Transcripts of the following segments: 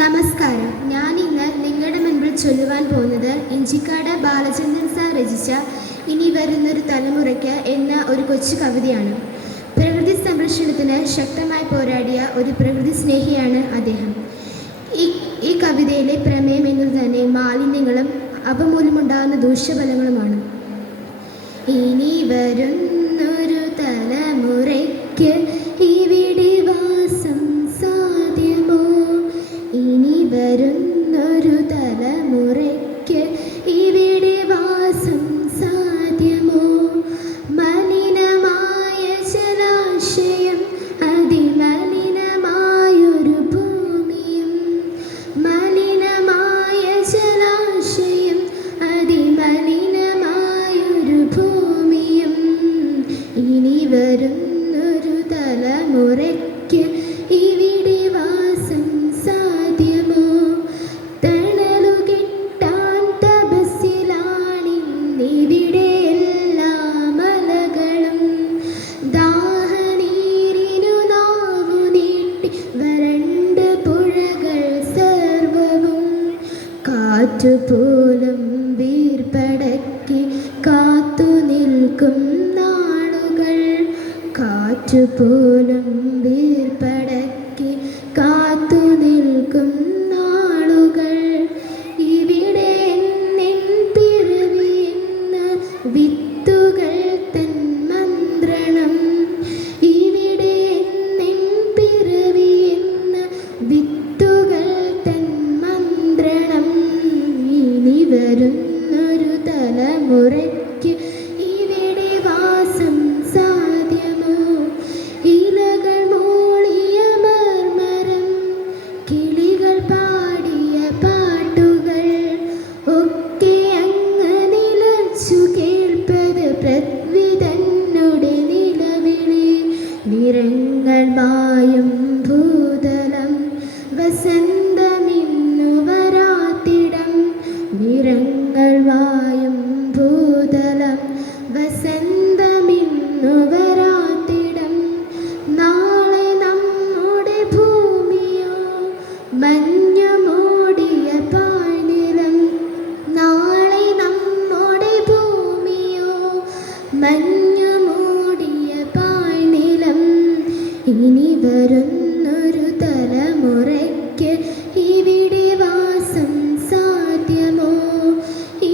നമസ്കാരം. ഞാനിന്ന് നിങ്ങളുടെ മുൻപിൽ ചൊല്ലുവാൻ പോകുന്നത് ഇഞ്ചിക്കാട് ബാലചന്ദ്രൻ സാർ രചിച്ച ഇനി വരുന്നൊരു തലമുറയ്ക്ക് എന്ന ഒരു കൊച്ചു കവിതയാണ്. പ്രകൃതി സംരക്ഷണത്തിന് ശക്തമായി പോരാടിയ ഒരു പ്രകൃതി സ്നേഹിയാണ് അദ്ദേഹം. ഈ കവിതയിലെ പ്രമേയം എന്നത് തന്നെ മാലിന്യങ്ങളും അവ മൂലമുണ്ടാകുന്ന ദൂഷ്യഫലങ്ങളുമാണ്. ഇനി വരുന്നൊരു തലമുറയ്ക്ക് ഇവിടെ വാസം സാധ്യമോ? ഇനി വരുന്നൊരു തലമുറയ്ക്ക് ഇവിടെ വാസം സാധ്യമോ? മലിനമായ ജലാശയം, അതിമലിനമായൊരു ഭൂമിയും, മലിനമായ ജലാശയം, അതിമലിനമായൊരു ഭൂമിയും. ഇനി വരുന്നൊരു തലമുറയ്ക്ക് ഇവിടെ വാസം സാധ്യമോ? തണലുകിട്ടാൻ തപസ്സിലാണിന്നിവിടെ എല്ലാ മലകളും. ദാഹനീരിനു നാവു നീട്ടി വരണ്ട പുഴകൾ സർവവും. കാറ്റുപോലും വീർപ്പടക്കി കാത്തു നിൽക്കും നാളുകൾ. കാറ്റുപോലും വീർപ്പടക്കി കാത്തു നിൽക്കും നാളുകൾ. ഇവിടെ നിൻ പിറവിയെന്ന വിത്തുകൾ തൻ മന്ത്രണം. ഇവിടെ നിൻ പിറവിയെന്ന വിത്തുകൾ തൻ മന്ത്രണം. ഇനി വരുന്നൊരു തലമുറയ്ക്ക് ഇവിടെ വാസം സാധ്യമോ? ഇലകൾ മൂളിയ മർമരം, കിളികൾ പാടിയ പാട്ടുകൾ ഒക്കെ അങ്ങ് നിലച്ചു കേൾപ്പത് പൃഥ്വിതന്നുടെ നിലവിളി. നിറങ്ങൾ മായും ഭൂതലം, വസന്തമിന്നു വരാത്തിടം. നിറങ്ങൾ മായും ഭൂതലം, വസന്തമിന്നു വരാത്തിടം. നാളെ നമ്മുടെ ഭൂമിയോ മഞ്ഞു മൂടിയ പാഴ്നിലം. നാളെ നമ്മുടെ ഭൂമിയോ മഞ്ഞു മൂടിയ പാഴ്നിലം. ഇനി വരുന്നൊരു തലമുറയ്ക്ക് ഇവിടെ വാസം സാധ്യമോ?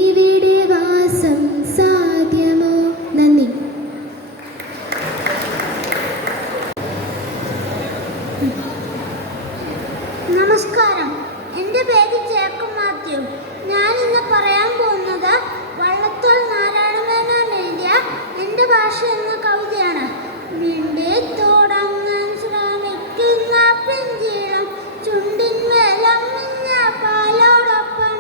ഇവിടെ വാസം സാധ്യമോ? നന്ദി. നമസ്കാരം. എൻ്റെ പേര് ജേക്കബ് മാത്യു. ഞാൻ ഇന്ന് പറയാൻ പോകുന്നത് വള്ളത്തോൾ നാരായണമേനോൻ എഴുതിയ എൻ്റെ ഭാഷ എന്ന കവിതയാണ്. മിണ്ടി തുടങ്ങാൻ ശ്രമിക്കുന്ന പിഞ്ചീളം ചുണ്ടിന്മേലമ്മിഞ്ഞ പാലോടൊപ്പം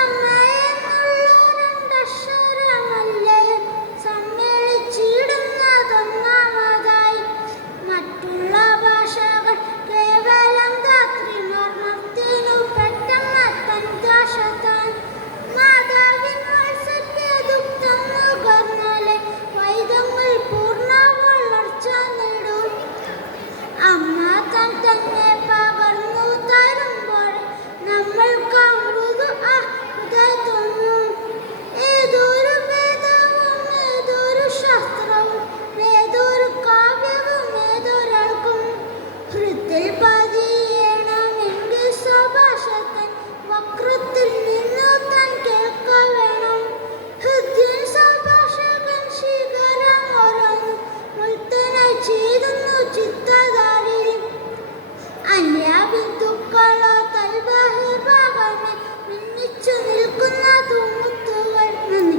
അമ്മയെന്നുള്ള രണ്ടക്ഷരമല്ലേ സമ്മേളിച്ചിടുന്നതൊന്നാമതായി. മറ്റുള്ള ഭാഷകൾ കേവലം ധാത്രിമർമ്മത്തിനു പെട്ടെന്ന് തൻ ദാശത്താൻ. മാതാവിൻ വാത്സല്യദുഗ്ധം നുകർന്നാലേ വൈദങ്ങൾ പൂർണ്ണ വളർച്ച നേടും. അമ്മ തൻ തന്നെ പകർന്നു തരുമ്പോൾ നമ്മൾക്ക് മൃദു ഹൃദയ തോന്നും. ഏതൊരു വേദവും ഏതൊരു ശാസ്ത്രവും ഏതൊരു കാവ്യവും ഏതൊരാൾക്കും ഹൃദയ പതിയണമെങ്കിൽ സ്വഭാഷത്തൻ വക്രത്തിൽ നിന്നു താൻ കേൾക്ക വേണം. ഹൃദയ സ്വഭാഷകൻ ശിഖരം ഓരോന്ന് മുൾത്തനായി ചെയ്തുന്നു ചിത്തധാരിൽ. അന്യബിന്ദുക്കളോ തൽബഹിർഭാഗമേ മിന്നിച്ചു നിൽക്കുന്ന തൂമുത്തുകൾ. നന്ദി.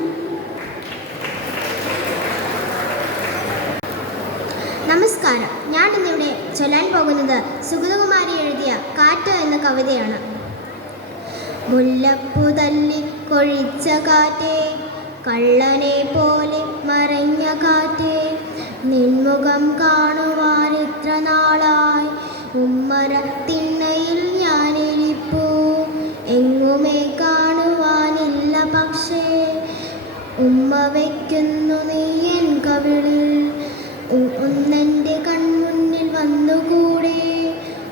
നമസ്കാരം. ഞാൻ ഇന്നിവിടെ ചൊല്ലാൻ പോകുന്നത് സുഗതകുമാരി എഴുതിയ കാറ്റ് എന്ന കവിതയാണ്. മുല്ലപ്പൂ തല്ലി കൊഴിച്ച കാറ്റേ, കള്ളനെ പോലെ മറഞ്ഞ കാറ്റേ, നിൻമുഖം കാണുവാൻ ഇത്ര നാളായി ഉമ്മരത്തിണ്ണയിൽ ഞാനിരിപ്പൂ. എങ്ങുമേ കാണുവാനില്ല പക്ഷേ ഉമ്മ വയ്ക്കുന്നു നീ എൻ കവിളിൽ. ഒന്നെൻ്റെ കൺമുന്നിൽ വന്നുകൂടെ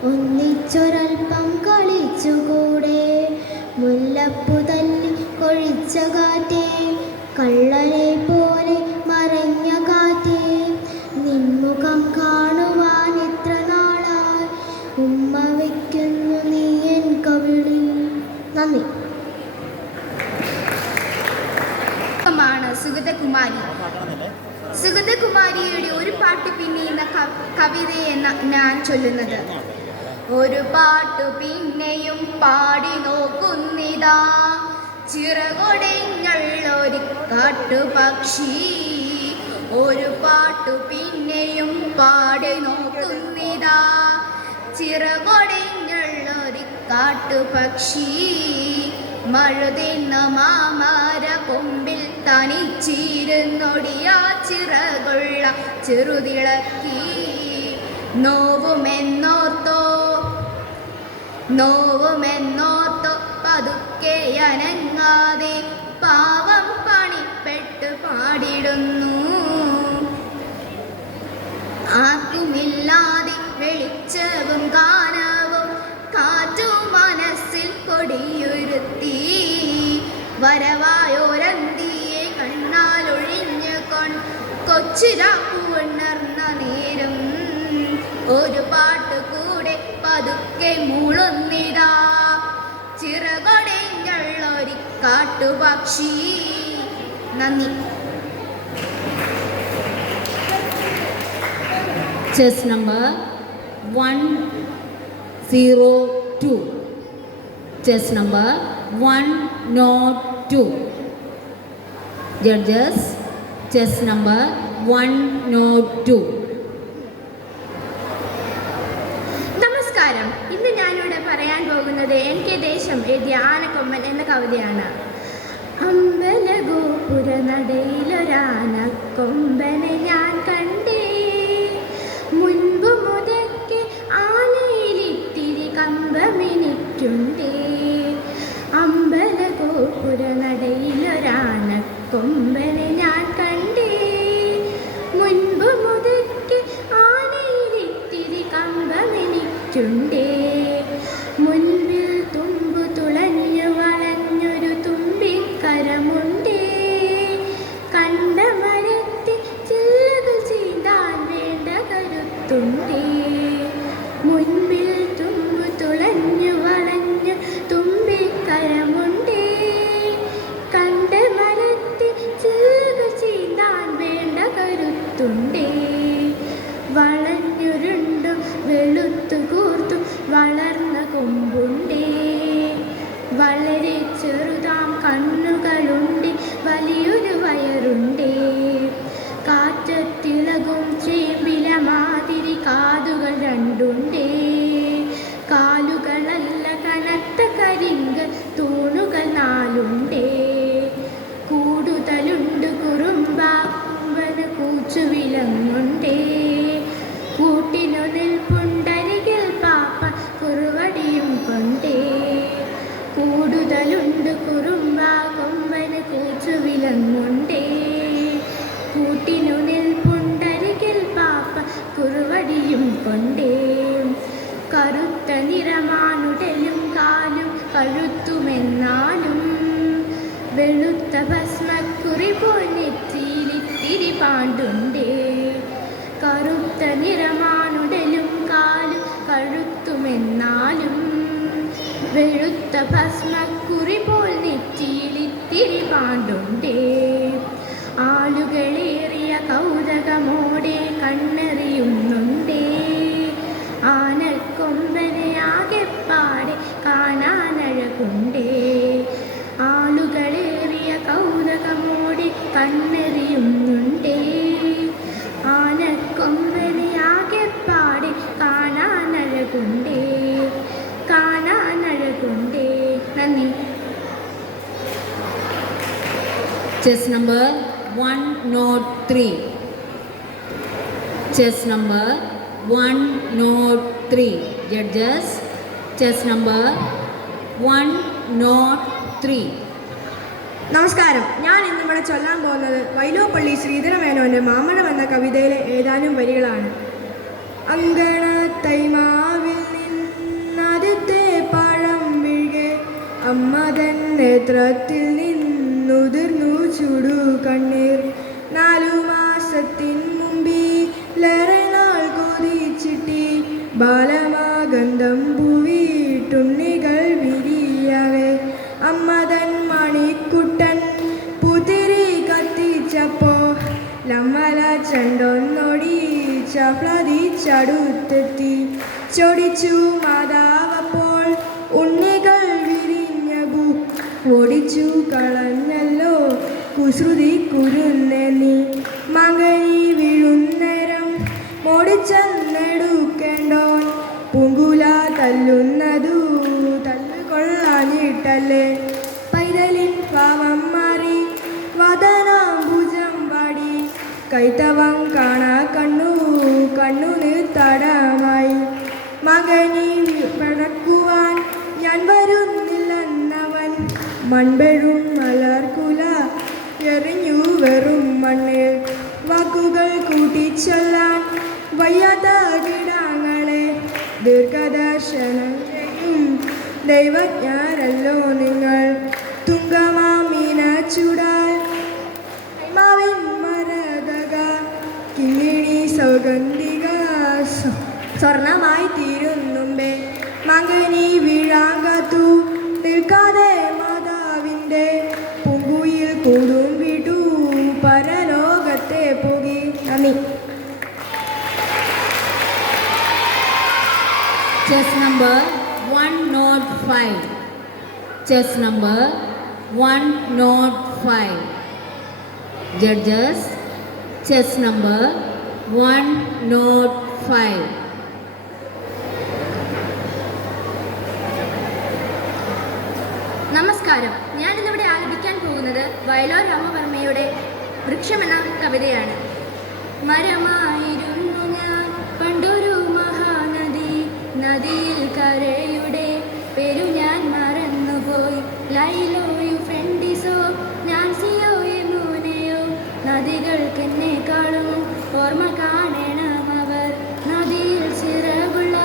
ഒന്നിച്ച് കൊതിച്ചൊരൽപ്പം കളിച്ചുകൂടെ മുല്ലപ്പു തല്ലി കൊഴിച്ച കാറ്റേ കള്ളനെ പോലെ മറഞ്ഞ കാറ്റേ നിൻമുഖം കാണുവാൻ എത്ര നാളായി ഉമ്മ വയ്ക്കുന്നു നീ എൻ കവിളിൽ. നന്ദി. സുഗതകുമാരി. സുഗതകുമാരിയുടെ ഒരു പാട്ട് പിന്നെയുന്ന കവിതയെന്ന ഞാൻ ചൊല്ലുന്നത്. ഒരു പാട്ടു പിന്നെയും പാടി നോക്കുന്നിതാ ചിറകൊടഞ്ഞൊരു കാട്ടുപക്ഷി. ഒരു പാട്ടു പിന്നെയും പാടി നോക്കുന്നിതാ ചിറകൊടഞ്ഞൊരു കാട്ടുപക്ഷി. മഴതിന്ന മാമര കൊമ്പിൽ തനിച്ചിരുന്നൊടിയാ ചിറകുള്ള ചെറുതിളക്കി. നോവുമെന്നോർത്തോ പതുക്കെ അനങ്ങാതെ പാവം പണിപ്പെട്ട് പാടിടുന്നു. ആർക്കുമില്ലാതെ വെളിച്ചവും ഗാനവും കാറ്റു മനസ്സിൽ കൊടിയുരുത്തി. വരവായോരന്തിയെ കണ്ണാലൊഴിഞ്ഞ് കൊച്ചുരാപ്പുണർന്ന നേരം ഒരു പാട്ട് കൂടെ പതുക്കെ മൂളുന്നിതാ ചിറകൊടഞ്ഞൊരു കാട്ടുപക്ഷി. നന്ദി. Chess number 102. Chess number 102. Judges, chess number 102. നമസ്കാരം. ഇന്ന് ഞാനിവിടെ പറയാൻ പോകുന്നത് എനിക്ക് ദേശം എഴുതിയ ആനക്കൊമ്പൻ എന്ന കവിതയാണ്. അമ്പലഗോപുര നടയിലൊരാനക്കൊമ്പനെ ഞാൻ കണ്ടേ, മുൻപ് മുതക്കെ ആനയിലിത്തിരി കമ്പമെനിക്കുണ്ടേ. അമ്പലഗോപുര നടയിലൊരാനക്കൊമ്പനെ ഞാൻ കണ്ടേ, മുൻപ് മുതക്കെ ആനയിലിത്തിരി കമ്പമെനിക്കുണ്ടേ. മുൻപിൽ തുമ്പു തുളഞ്ഞു വളഞ്ഞൊരു തുമ്പിക്കരമുണ്ടേ, കണ്ട മരത്തിൽ ചില്ലകൾ ചെയ്താൽ വേണ്ട കരുത്തുണ്ടേ. മുൻപിൽ തുമ്പു തുളഞ്ഞു വളഞ്ഞു തുമ്പിക്കരമുണ്ടേ, കണ്ട മരത്തിൽ ചില്ലകൾ ചെയ്താൽ വേണ്ട കരുത്തുണ്ടേ. വളഞ്ഞുരുണ്ടും വെളുത്തു കൂർത്തും വളർന്ന കൊമ്പുണ്ടേ, വളരെ ചെറുതാം കണ്ണുകളുണ്ട്, വലിയൊരു വയറുണ്ടേ. കാറ്റത്തിളകും ചേമ്പില മാതിരി കാതുകൾ രണ്ടുണ്ടേ, കാലുകളല്ല കനത്ത കരിങ്കൽ തൂണുകൾ നാലുണ്ടേ. കൂടുതലുണ്ട് കുറുമ്പാക്കുമ്പന് കൂച്ചുവിലങ്ങുണ്ടേ, കൂട്ടിനു നിൽപ്പുണ്ടരികിൽ പാപ്പ കുറുവടിയും കൊണ്ടേ. കൂടുതലുണ്ട് കുറുമ്പാക്കൊമ്പന് കൂച്ചുവിലങ്ങുണ്ടേ, കൂട്ടിനു നിൽപ്പുണ്ടരികിൽ പാപ്പ കുറുവടിയും കൊണ്ടേ. കറുത്ത നിറമാനുടലും കാലും കഴുത്തുമെന്നാലും, വെളുത്ത ഭസ്മക്കുറി പോൽ നെറ്റിയിലിത്തിരി പാണ്ടുണ്ടേ. കറുത്ത നിറമാനുടലും കാലും കഴുത്തുമെന്നാലും, വെളുത്ത ഭസ്മക്കുറി പോൽ നെറ്റിയിലിത്തിരി പാണ്ടുണ്ടേ. ആളുകളേറിയ കൗതുകമോടെ കണ്ണെറിയുന്നുണ്ടേ, ആനക്കൊമ്പനെ ആകെപ്പാടെ കാണാനഴകുണ്ടേ. ആളുകളേറിയ കൗതുകമോടെ കണ്ണെറിയുന്നുണ്ടേ, ആനക്കൊമ്പനെ ആകെപ്പാടെ കാണാനഴകുണ്ടേ. കാണാനഴകുണ്ടേ. നന്ദി. Chess number 103. Chess number 103. Judges, chess number 103. നമസ്കാരം. ഞാൻ ഇന്നിവിടെ ചൊല്ലാൻ പോകുന്നത് വൈലോപ്പള്ളി ശ്രീധരമേനോൻ്റെ മാമ്പഴം എന്ന കവിതയിലെ ഏതാനും വരികളാണ്. അങ്കണത്തൈമാവിൽ നിന്ന നേത്രത്തിൽ നിന്നുതിർന്നു ചുടു കണ്ണീർ 4 മാസത്തിൻ മുമ്പിലേറെ നാൾ കൊതിച്ചിട്ടി ബാലമാഗന്ധം പൂവിട്ടുണ്ണികൾ വിരിയവേ അമ്മതൻ മണിക്കുട്ടൻ പുതിരി കത്തിച്ചപ്പോ ലമ്മല ചണ്ടൊന്നൊടിച്ചടുത്തെത്തി ചൊടിച്ചു മാതാവപ്പോൾ ഉണ്ണികൾ വിരിഞ്ഞു ഓടിച്ചു കളഞ്ഞല്ലോ കുസൃതി കുരുന്നെ നീ മകനി വീഴുന്നേരം ഓടിച്ചെന്നെടുക്കേണ്ടോൻ പൂങ്കുല തല്ലുന്നതു തല്ലുകൊള്ളാഞ്ഞിട്ടല്ലേ പൈതലിൻ പാവം മാറി വദനാംബുജം പാടി കൈത്തവം കാണാ കണ്ണു തടമായി മകനി പടക്കുവാൻ ഞാൻ വരുന്നില്ലെന്നവൻ മൺപെഴും മലർക്കുല എറിഞ്ഞു വെറും മണ്ണിൽ വാക്കുകൾ കൂട്ടിച്ചൊല്ലാൻ വയ്യാത്ത കിടാങ്ങളെ ദീർഘദർശനം ചെയ്യും ദൈവജ്ഞരല്ലോ നിങ്ങൾ തുങ്കമാമീന ചൂടാൽ മാവിൻ മരതക കിങ്ങിണി സൗഗന്ധിക സ്വർണമായി തീരുന്നുമ്പേ മകനി വീഴാകത്തു നിൽക്കാതെ മാതാവിൻ്റെ പൂങ്കുയിൽ കൂടും വിടൂ പരലോകത്തെ പോകി നന്ദി. Chess number 105. Chess number 105. Judges, chess number 105. നമസ്കാരം. ഞാനിന്നിവിടെ ആലപിക്കാൻ പോകുന്നത് വയലാർ രാമവർമ്മയുടെ വൃക്ഷം എന്ന കവിതയാണ്. മരമായിരുന്നു ഞാൻ പണ്ടൊരു മഹാനദി, നദിയിൽ കരയുടെ പേരു ഞാൻ മറന്നുപോയി. ലൈലോയോ ഫ്രണ്ടിസോ നാൻസിയോ യമുനയോ നദികൾക്കെന്നേക്കാളും ഓർമ്മ കാണണം അവർ. നദിയിൽ ചിറകുള്ള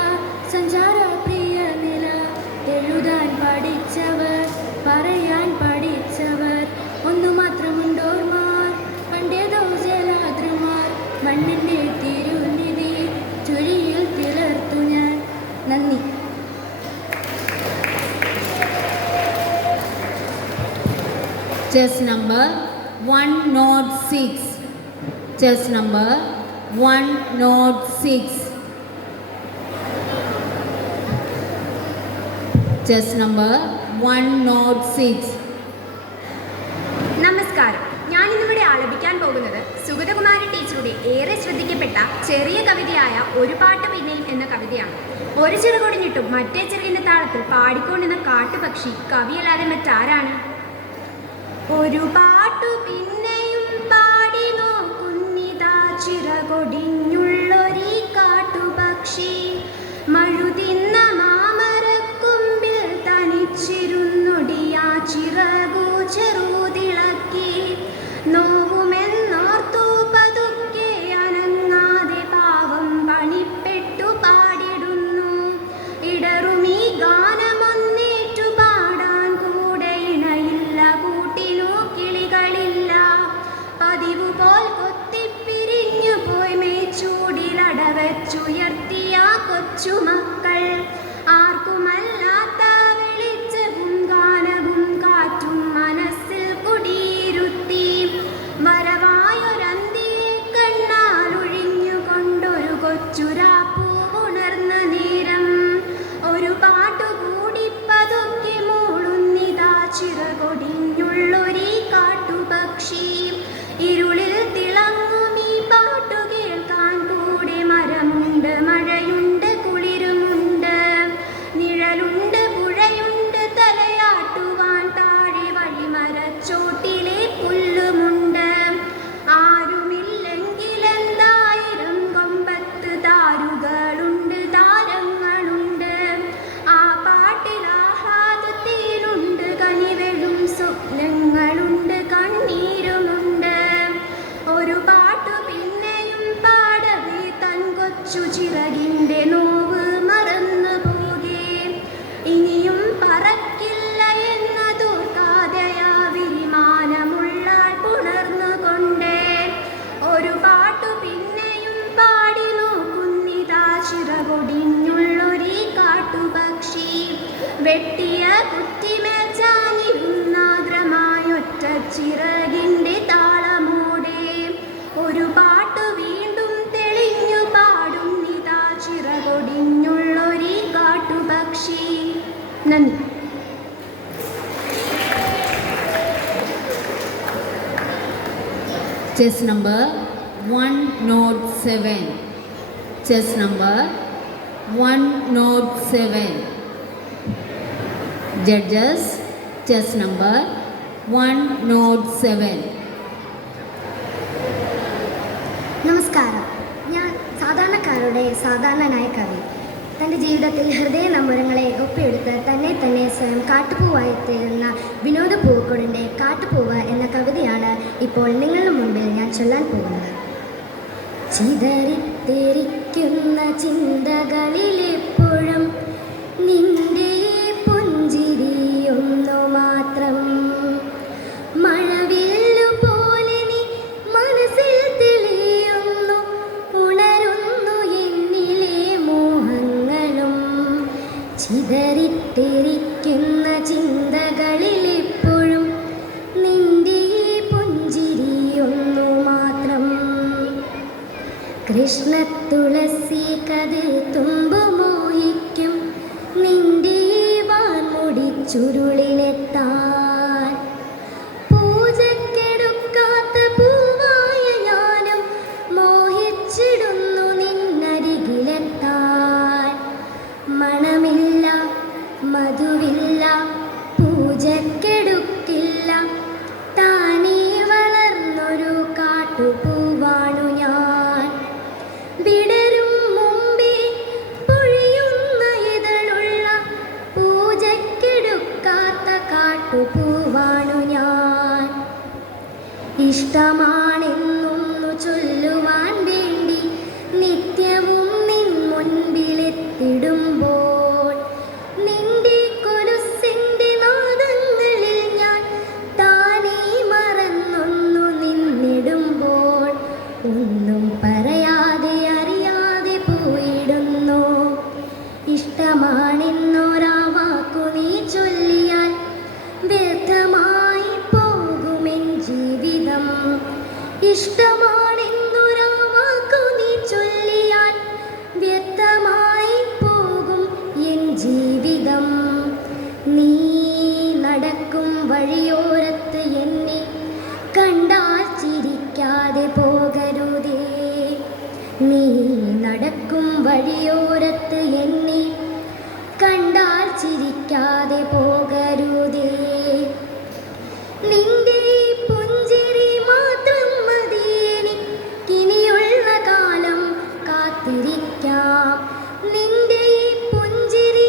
സഞ്ചാരപ്രിയ നില, എഴുതാൻ പഠിച്ചവർ പറയാൻ പഠിച്ചവർ, ഒന്നു മാത്രമുണ്ടോർമാർ പണ്ടേതോ ജലാദ്രമാർ. മണ്ണിൻ്റെ തിരുനിധി ചുഴിയിൽ തിളർത്തു ഞാൻ. നന്ദി. Chess number 106. Chess number 106. Chess number 106. നമസ്കാരം. ഞാനിന്നിവിടെ ആലപിക്കാൻ പോകുന്നത് സുഗതകുമാരി ടീച്ചറുടെ ഏറെ ശ്രദ്ധിക്കപ്പെട്ട ചെറിയ കവിതയായ ഒരു പാട്ട് പിന്നെയും എന്ന കവിതയാണ്. ഒരു ചിറകൊടിഞ്ഞിട്ടും മറ്റേ ചിറകിൻ്റെ താളത്തിൽ പാടിക്കൊണ്ടിരുന്ന കാട്ടുപക്ഷി കവിയല്ലാതെ മറ്റാരാണ്? ഒരു പാട്ടു പിന്നെയും പാടി നോക്കുന്നിതാ ചിറകൊടിഞ്ഞുള്ളൊരീ കാട്ടുപക്ഷി. മഴുതിന്ന മാമരക്കൊമ്പിൽ തനിച്ചിരുന്നൊടിയാ ചിറകു ചെറുതിളക്കി. നോവുമെന്നോർത്തു പതുക്കെ അനങ്ങാതെ പാവം പണിപ്പെട്ടു പാടിടുന്നു. ഇടറുമീ ഗാനമൊന്നേറ്റു പാടാൻ കൂടെ ഇണയില്ല, കൂട്ടിനു കിളികളില്ല. പതിവു പോൽ കൊത്തിപ്പിരിഞ്ഞു പോയി മേച്ചൂടിലടവച്ചുയർത്തിയ കൊച്ചുമക്കൾ. ആർക്കുമല്ലാത്ത വെളിച്ചവും ഗാനവും കാറ്റും മനസ്സിൽ കുടിയിരുത്തി. വരവായൊരന്തിയെ കണ്ണാലൊഴിഞ്ഞുകൊണ്ടൊരു കൊച്ചുരാപ്പൂ ഉണർന്ന നേരം ഒരു പാട്ടുകൂടി പതുക്കെ മൂളുന്നിതാ ചിറകൊടിഞ്ഞുള്ളൊരീ കാട്ടുപക്ഷി. ഇരുളിൽ തിളങ്ങും ഈ പാട്ടു കേൾക്കാൻ കൂടെ മരമുണ്ട്, മഴയുണ്ട്, കുളിരും നന്ദി. Chess number 107. Chess number 107. Judges, chess number 107. നമസ്കാരം. ഞാൻ സാധാരണക്കാരുടെ സാധാരണനായ കവി. തൻ്റെ ജീവിതത്തിൽ ഹൃദയ നമ്പരങ്ങളെ ഒപ്പിയെടുത്ത് തന്നെ സ്വയം കാട്ടുപൂവായി തീരുന്ന വിനോദ പൂവക്കോടിൻ്റെ കാട്ടുപൂവ് എന്ന കവിതയാണ് ഇപ്പോൾ നിങ്ങളുടെ മുൻപിൽ ഞാൻ ചൊല്ലാൻ പോകുന്നത്. ചിതറിത്തെറിക്കുന്ന ചിന്തകളിലെപ്പോഴും നിന്റെ പുഞ്ചിരിയൊന്നു മാത്രം. മഴവില്ലു പോലെ നീ മനസ്സിൽ തെളിയുന്നു, ഉണരുന്നു എന്നിലെ മോഹങ്ങളും. ചിതറിത്തെറിക്കുന്ന ചിന്തകളിലെപ്പോഴും നിന്റെ പുഞ്ചിരിയൊന്നു മാത്രം. കൃഷ്ണ തുളസി കതിർ തുമ്പു മോഹിക്കും നിന്റെ വാൻമുടി ചുരുളിലെത്താൻ. പൂജക്കെടുക്കാത്ത പൂവായ ഞാനും മോഹിച്ചിടുന്നു നിന്നരികിലെത്താൻ. മണമില്ല, മധുവില്ല, പൂജക്കെടുക്കില്ല, താനേ വളർന്നൊരു കാട്ടുപൂവാണു ഞാൻ. വിടരും മുമ്പേ പൊഴിയുന്ന ഇതളുള്ള പൂജക്കെടുക്കാത്ത കാട്ടുപൂവാണു ഞാൻ. ഇഷ്ടമാണെന്നൊന്നു ചൊല്ലുവാൻ വേണ്ടി നിത്യവും നിൻ മുൻപിലെത്തിടുമ്പോൾ, നിന്റെ കൊലുസിൻ്റെ നാദങ്ങളിൽ ഞാൻ താനേ മറന്നൊന്നു നിന്നിടുമ്പോൾ, ഒന്നും പറയാതെ അറിയാതെ പോയിടുന്നു. ഇഷ്ടമാണെന്നൊരാ വാക്കു നീ ചൊല്ലിയാൽ വ്യർത്ഥമായി പോകുമെൻ ജീവിതം. ഇഷ്ടമാണെന്നൊരാ വാക്കു നീ ചൊല്ലിയാൽ വ്യർത്ഥമായി പോകും എൻ ജീവിതം. നീ നടക്കും വഴിയോരത്ത് എന്നെ കണ്ടാൽ ചിരിക്കാതെ പോകരുതേ. നീ നടക്കും വഴിയോരത്ത് എന്നെ കണ്ടാൽ ചിരിക്കാതെ പോകരുതേ. നിന്റെ പുഞ്ചിരി മാത്രം മതി എനിക്കിനിയുള്ള കാലം കാത്തിരിക്കാം. നിന്റെ പുഞ്ചിരി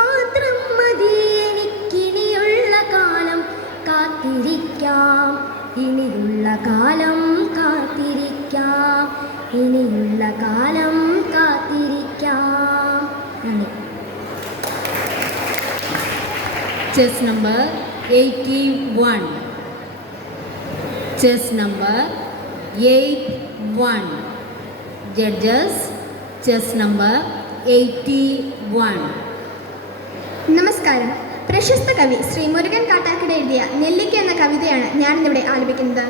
മാത്രം മതി എനിക്കിനിയുള്ള കാലം കാത്തിരിക്കാം. ഇനിയുള്ള കാലം കാത്തിരിക്കാം, ഇനിയുള്ള കാലം കാത്തിരിക്കാം. നന്ദി. Chess number 81. Chess number 81. Judges, chess number 81. നമസ്കാരം. പ്രശസ്ത കവി ശ്രീ മുരുകൻ കാട്ടാക്കട എഴുതിയ നെല്ലിക്ക എന്ന കവിതയാണ് ഞാനിന്നിവിടെ ആലപിക്കുന്നത്.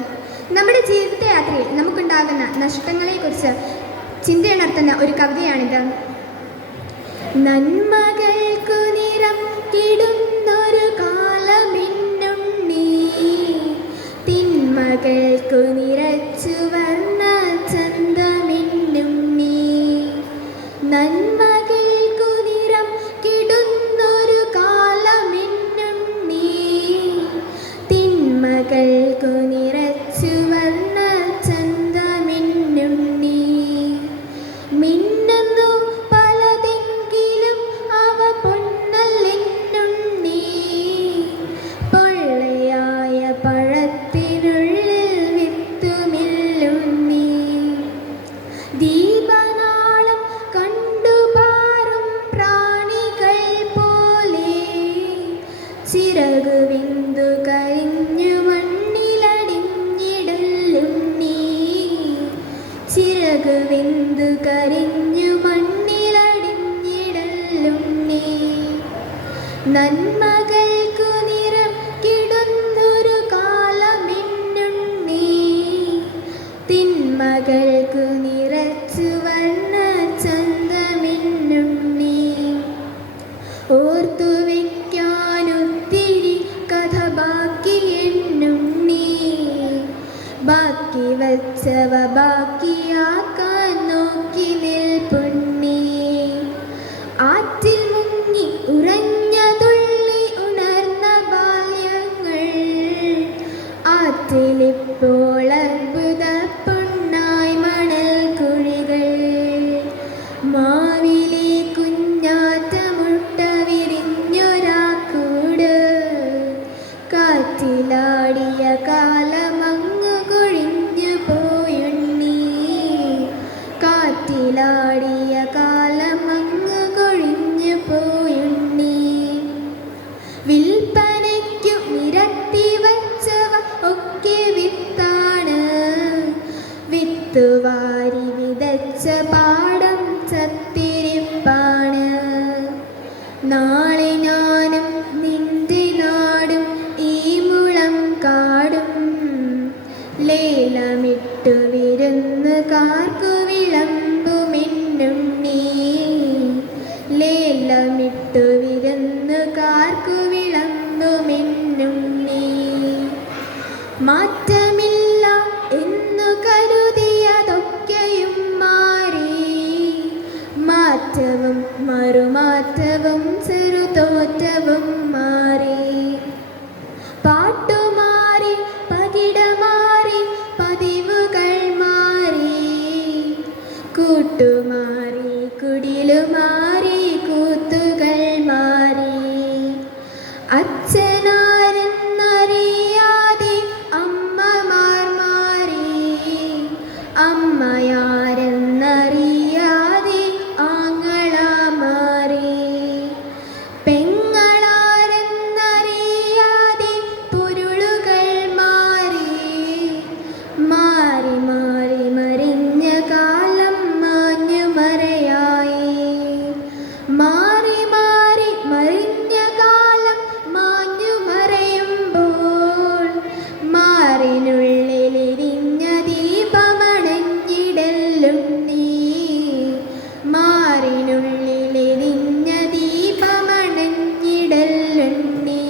നമ്മുടെ ജീവിത യാത്രയിൽ നമുക്കുണ്ടാകുന്ന നഷ്ടങ്ങളെക്കുറിച്ച് ചിന്തയുണർത്തുന്ന ഒരു കവിതയാണിത്. നന്മകൾക്കു നിറം കിടുന്നൊരു കാലമെന്നുണ്ണി, തിന്മകൾക്കു നിറച്ചു വർണ്ണ ചന്തമെന്നുണ്ണി. നന്മകൾക്കു നിറം കിടുന്നൊരു കാലമെന്നുണ്ണി, തിന്മകൾക്കു നിറച്ചു വർണ്ണ ചന്തമെന്നുണ്ണി. മിന്നുന്നു പലതെങ്കിലും അവ പൊന്നല്ലെന്നുണ്ണി, പൊള്ളയായ പഴത്തിനുള്ളിൽ വിത്തുമില്ലുണ്ണി. ദീപനാളം കണ്ടുപാറും പ്രാണികൾ പോലെ ചിറകു വിന്തു കരിഞ്ഞു മണ്ണിലടിഞ്ഞിടലുണ്ണി, ചിറകു വിന്തു കരിഞ്ഞു മണ്ണിലടിഞ്ഞിടലുണ്ണി. നന്മകൾക്കു നിറം കിടുന്നൊരു കാലമെന്നുണ്ണി, തിന്മകൾക്കു നിറച്ചു വർണ്ണ ചന്തമെന്നുണ്ണി. ഓർത്തു വെക്ക ആക്കി വച്ചവ ബാക്കിയാക്കാൻ നോക്കി നിൽപ്പുണ്ണി. ആറ്റിൽ മുങ്ങി ഉറഞ്ഞ തുള്ളി ഉണർന്ന ബാല്യങ്ങൾ ആറ്റിലിപ്പോൾ അത്ഭുത പൊണ്ണായി മണൽ കുഴികൾ. മാവിലെ കുഞ്ഞാറ്റ മുട്ട വിരിഞ്ഞൊരാക്കൂട് കാറ്റിലാടിയ കാലമങ്ങു കൊഴിഞ്ഞു പോയുണ്ണി. കാറ്റിലാടിയ കാലമങ്ങു കൊഴിഞ്ഞു പോയുണ്ണി. വിൽപ്പനയ്ക്കു നിരത്തി വച്ചവ ഒക്കെ വിത്താണ്. വിത്തുവാരി വിതച്ച പാടം ചത്തിരിപ്പാണ്. നാളെ ഞാനും നിന്റെ നാടും ഈ മുളം കാടും ലേലമിട്ടു വിരുന്നുകാർക്കു വിളമ്പുമെന്നുണ്ണി. ലേലമിട്ടു വിരുന്നുകാർക്കു വിളമ്പുമെന്നുണ്ണി. മാറ്റമില്ല എന്നു കരുതിയതൊക്കെയും മാറി. മാറ്റവും മറുമാറ്റവും ചെറുതോറ്റവും മാറി. പാട്ടുമാറി പകിടമാറി പതിവുകൾ മാറി. കൂട്ടുമാറി കുടിലുമാറി കൂത്തുകൾ മാറി. അച്ഛനാരെന്നറിയാതെ അമ്മമാർ മാറി. അമ്മയാരെന്നറിയാതെ ആങ്ങള മാറി. പെങ്ങളാരെന്നറിയാതെ പൊരുളുകൾ മാറി. മാറി മാറി മറിഞ്ഞ കാലം മാഞ്ഞു മറയായി. മാറി മാറി മറിഞ്ഞ കാലം മാഞ്ഞു മറയുമ്പോൾ മാറിനുള്ളിലിരിഞ്ഞ ദീപമണഞ്ഞിടലുണ്ണി. മാറിനുള്ളിലിരിഞ്ഞ ദീപമണഞ്ഞിടലുണ്ണി.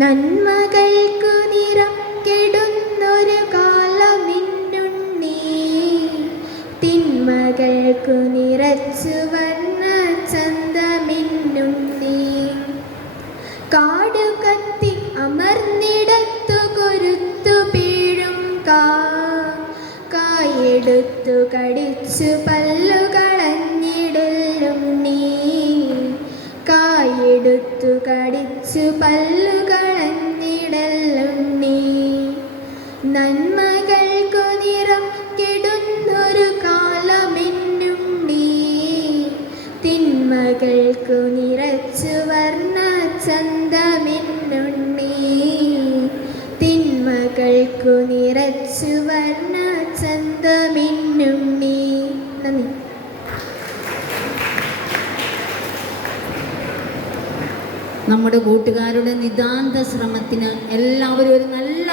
നന്മകൾക്കു നിറം കെടുന്നൊരു കാലമിന്നുണ്ണി. തിന്മകൾക്കു നിറച്ചു വർണ്ണ ചന്തമിന്നുണ്ണി. കാടു കത്തി അമർന്നിടത്തു കൊരുത്തു വീഴും കായെടുത്തു കടിച്ചു പല്ലുകളഞ്ഞിടലുണ്ണി. കായെടുത്തു കടിച്ചു പല്ലുകളഞ്ഞിടലുണ്ണി. നന്മകൾക്കു നിറം കെടുന്നൊരു കാലമെന്നുണ്ണി. തിന്മകൾക്കു നിറച്ചു വർണ്ണ ചന്തമെന്നുണ്ണി. തിന്മകൾക്കു നിറച്ചു വർണ്ണ ചന്തമെന്നുണ്ണി. നന്ദി. നമ്മുടെ കൂട്ടുകാരുടെ നിതാന്ത ശ്രമത്തിന് എല്ലാവരും ഒരു നല്ല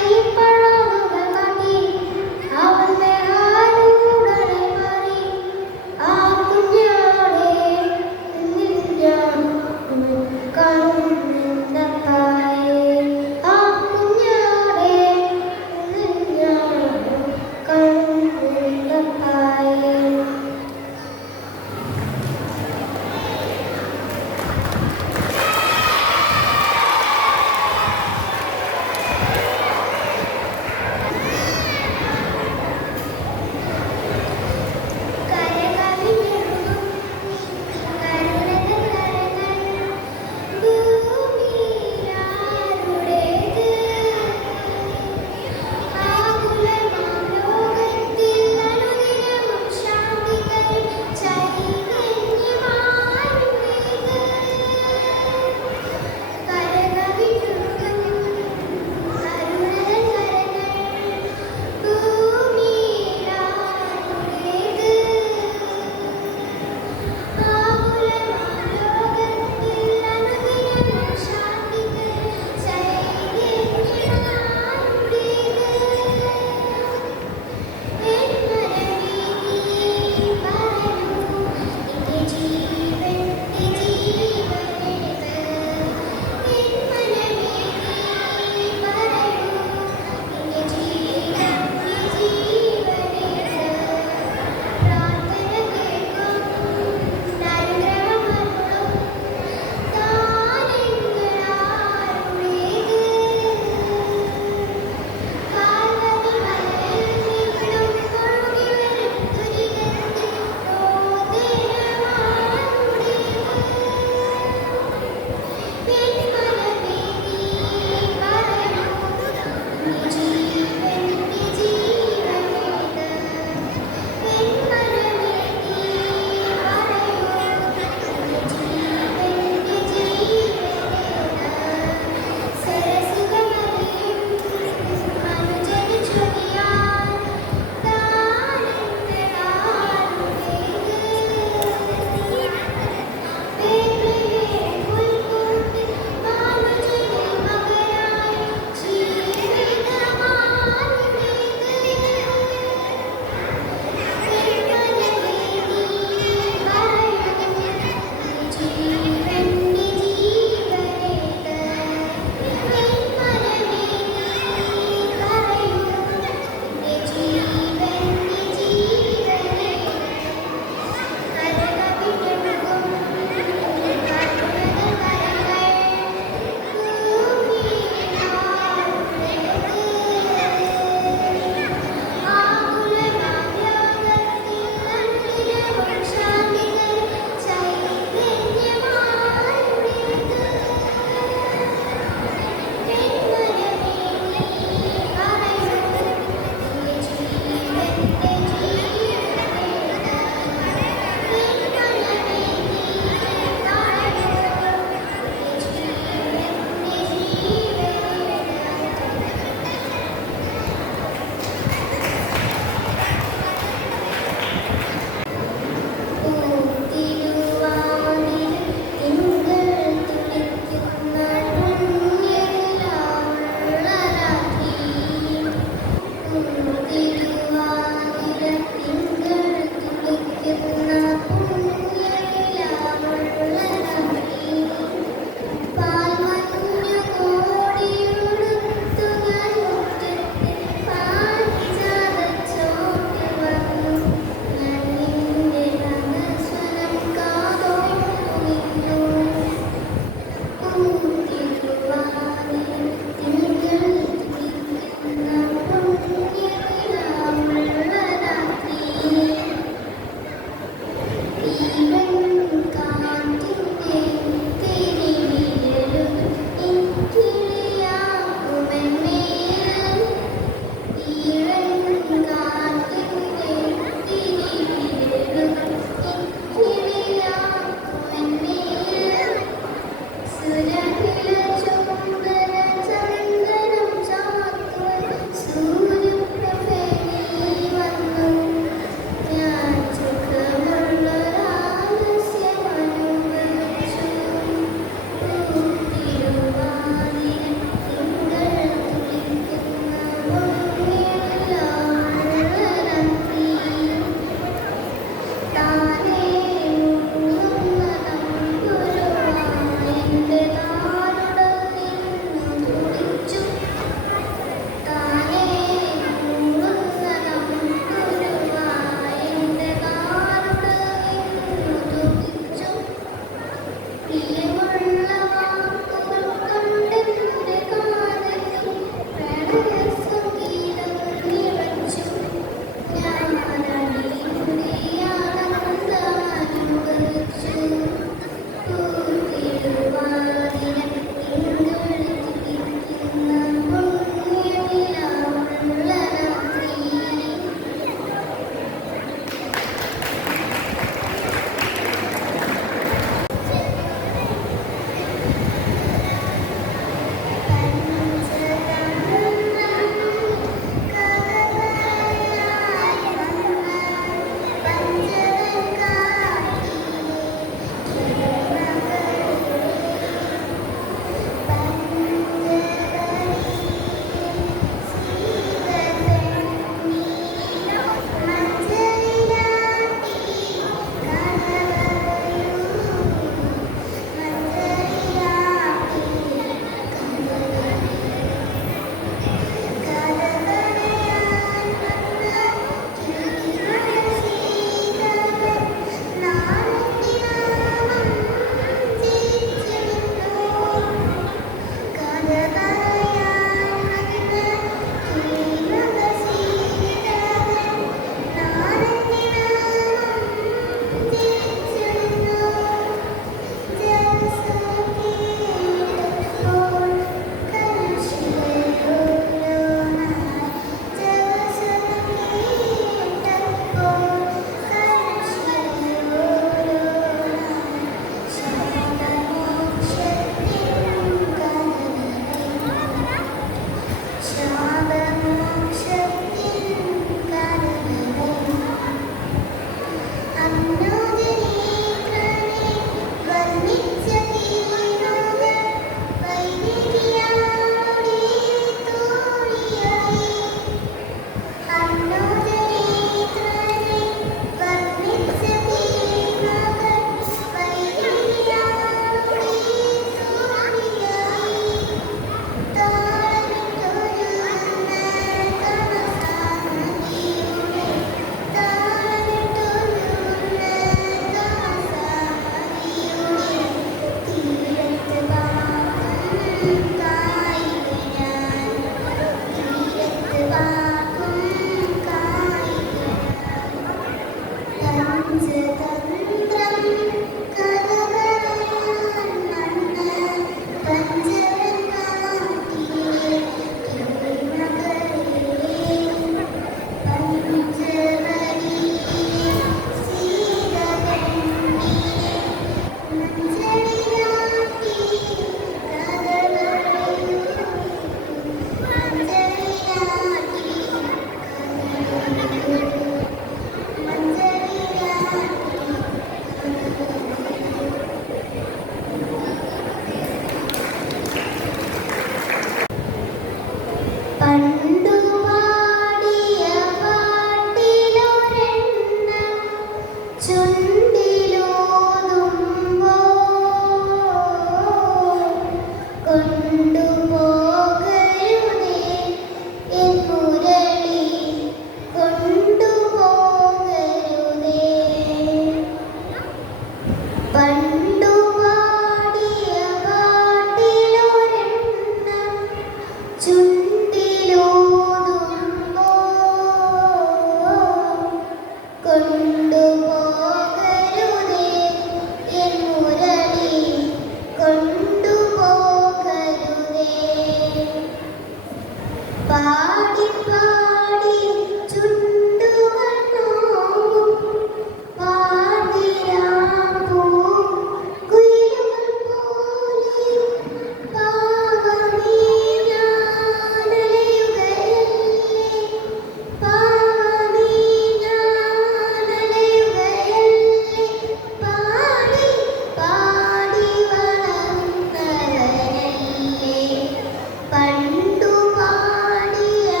പണ്ടു പാടിയ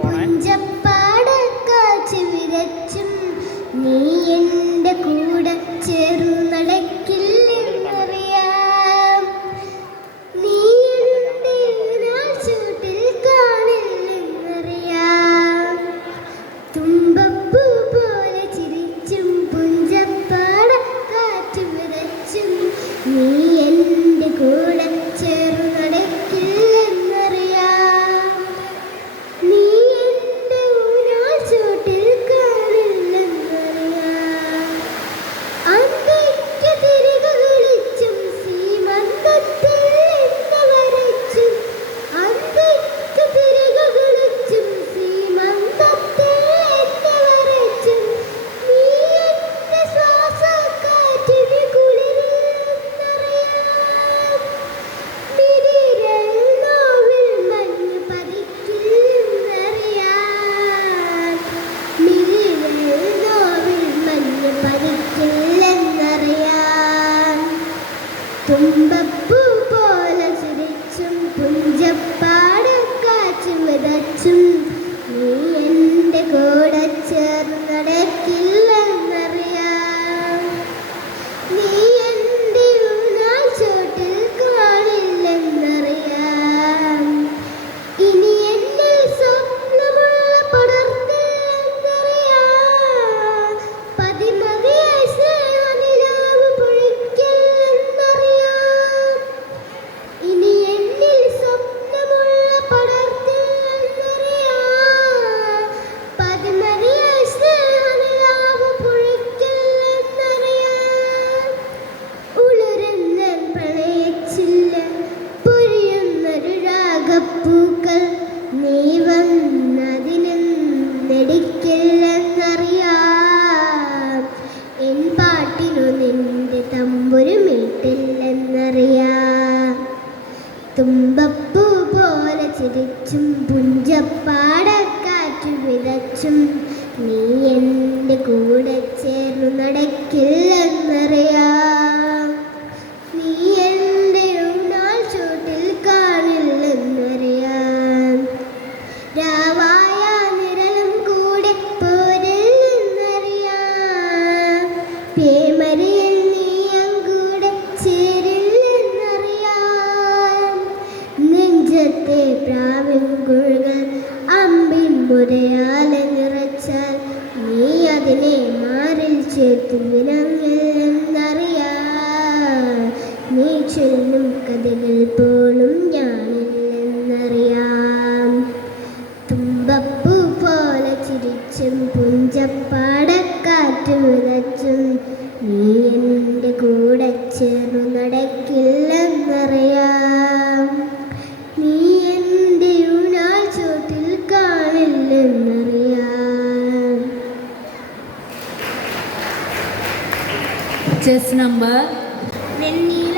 പുഞ്ചപ്പാടക്കാറ്റ് വിതച്ചും നീ എൻ്റെ കൂടെ ചേർന്നു നടക്കില്ലെന്നറിയാം. നീ എൻ്റെ ചൂട്ടിൽ കാണില്ലെന്നറിയാം. തുമ്പപ്പൂ പോലെ ചിരിച്ചും പുഞ്ചപ്പാടക്കാറ്റ് വിതച്ചും നീ എൻ്റെ കൂടെ ചേർന്നു നടക്കില്ലെന്നറിയാം. നീ എൻ്റെ ചൂട്ടിൽ കാണില്ലെന്നറിയാം. അന്തിക്ക് തിരികെ വിളിച്ചും സീമന്തത്തിൽ എന്നെ വരച്ചും അന്തിക്ക് തിരികെ വിളിച്ചും സീമന്തത്തിൽ എന്നെ വരച്ചും നീ എൻ്റെ ശ്വാസക്കാറ്റിന് കുളിരെന്നറിയാം. മിഴിരൽ നോവിൽ മഞ്ഞ് പതിക്കില്ലെന്നറിയാം. മിഴിരൽ നോവിൽ മഞ്ഞ് പതിക്കില്ലെന്നറിയാം. തുമ്പപ്പൂ പോലെ ചിരിച്ചും പുഞ്ചപ്പാടക്കാറ്റ് വിതച്ചും നീ എൻ്റെ കൂടെ ചേർന്ന് നടക്കില്ലെന്നറിയാം. നീ എൻ്റെ ചൂട്ടിൽ കാണില്ലെന്നറിയാം. ഇനി എന്നിൽ സ്വപ്നമുള്ള പടർന്നില്ലെന്നറിയാം. പതിമതിയായി സ്നേഹനിലാവ് പൊഴിക്കില്ലെന്നറിയാം. ഇനി എന്നിൽ സ്വപ്നമുള്ള പടർന്നില്ലെന്നറിയാം. പതിമതിയായി സ്നേഹനിലാവ് പൊഴിക്കില്ലെന്നറിയാം. ഉളരുന്ന പ്രണയച്ചില്ല പൊഴിയുന്നൊരു രാഗപ്പൂക്കൾ നീ വന്നതിനും നെടിക്കില്ലെന്നറിയാം. എൻ പാട്ടിനു നിന്റെ തമ്പുരുമിട്ടില്ലെന്നറിയാം. തുമ്പപ്പൂ പോലെ ചിരിച്ചും പുഞ്ചപ്പാടക്കാറ്റ് വിതച്ചും നീ എൻ്റെ കൂടെ ചേർന്നു നടക്കില്ലെന്നറിയാം. നീ എൻ്റെ ചൂട്ടിൽ കാണില്ലെന്നറിയാം. രാവായ നിഴലും കൂടെ പോരില്ലെന്നറിയാം. പേമരിയിൽ നീയും കൂടെ ചേരില്ലെന്നറിയാം. നെഞ്ചത്തെ പ്രാവിൻകുഴകൾ അമ്പിൻ മുരയാലെ നിറച്ചാൽ നീ അതിനെ മാറിൽ ചേർത്തു വിനങ്ങില്ലെന്നറിയാം. നീ ചൊല്ലും കഥകൾ പോലും ഞാനില്ലെന്നറിയാം. തുമ്പപ്പൂ പോലെ ചിരിച്ചും പുഞ്ചപ്പാടക്കാറ്റ് വിതച്ചും നീ എൻ്റെ കൂടെ ചേർന്നു നടക്കില്ലെന്നറിയാം. നീ എൻ്റെ ചൂട്ടിൽ കാണില്ലെന്നറിയാം. Chess number വെണ്ണീല